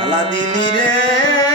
জ্বালা দিলি রে।